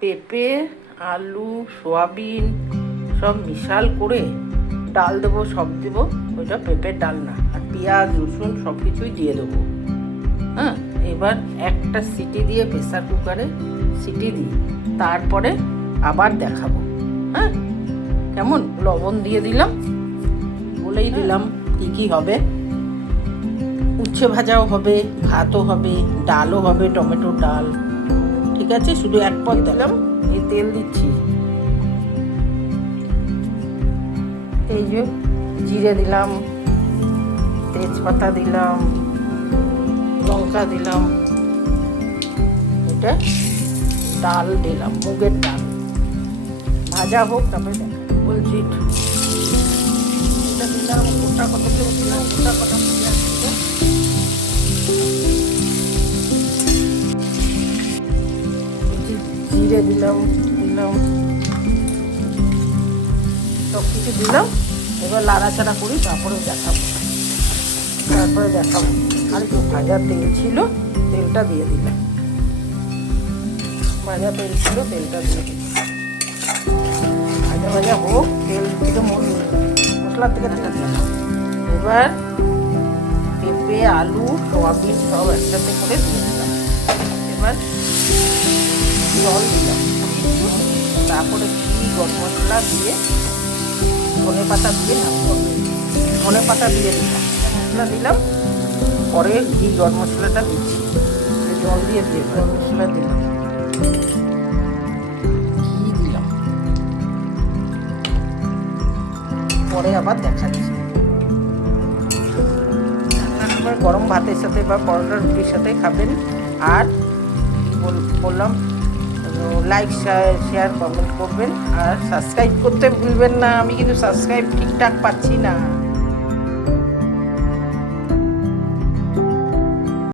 পেঁপে, আলু, সয়াবিন সব মিশাল করে ডাল দেবো, সব দেবো। ওইটা পেঁপের ডাল না। আর পেঁয়াজ, রসুন সব কিছুই দিয়ে দেবো। হ্যাঁ এবার একটা সিটি দিয়ে প্রেসার কুকারে সিটি দিই। তারপরে আবার দেখাবো। হ্যাঁ কেমন? লবণ দিয়ে দিলাম। বলেই দিলাম কী কী হবে। উচ্ছে ভাজাও হবে, ভাতও হবে, ডালও হবে, টমেটো ডাল। ঠিক আছে? শুধু এক পদ দিলাম। এই তেল দিচ্ছি। এই যে জিরে দিলাম, তেজপাতা দিলাম, লঙ্কা দিলাম। এটা ডাল দিলাম, মুগের ডাল। ভাজা হোক, তারপরে দেখা। বলছি, এটা দিলাম, গোটা কত দিলাম, গোটা কটা জিরে দিলাম দিলাম। সব কিছু দিলাম, এবার লাড়াচাড়া করি, তারপরে দেখাবো। তারপরে দেখাবো। আর একটু ভাজা তেল ছিল, তেলটা দিয়ে দিলাম। ভাজা তেল ছিল, তেলটা দিয়ে দিলাম। ভাজা ভাজা হোক, তেল থেকে মশলা থেকে তেল দিলাম। এবার পেঁপে, আলু, সোয়াবিন সব একসাথে করে দিয়ে দিলাম। এবার জল দিলাম। তারপরে ঘি, গরম মশলা দিয়ে ধনে পাতা দিয়ে নামতে ধনে পাতা দিয়ে দিলাম। দিলাম। পরে ঘি, গরম মশলাটা দিচ্ছি। জল দিয়ে দিয়ে গরম মশলা দিলাম। দিলাম। পরে আবার দেখাচ্ছি। গরম ভাতের সাথে বা পরোটা রুটির সাথে খাবেন। আর বল- বললাম লাইক শেয়ার কমেন্ট করবেন আর সাবস্ক্রাইব করতে ভুলবেন না। আমি কিন্তু সাবস্ক্রাইব ঠিকঠাক পাচ্ছি না।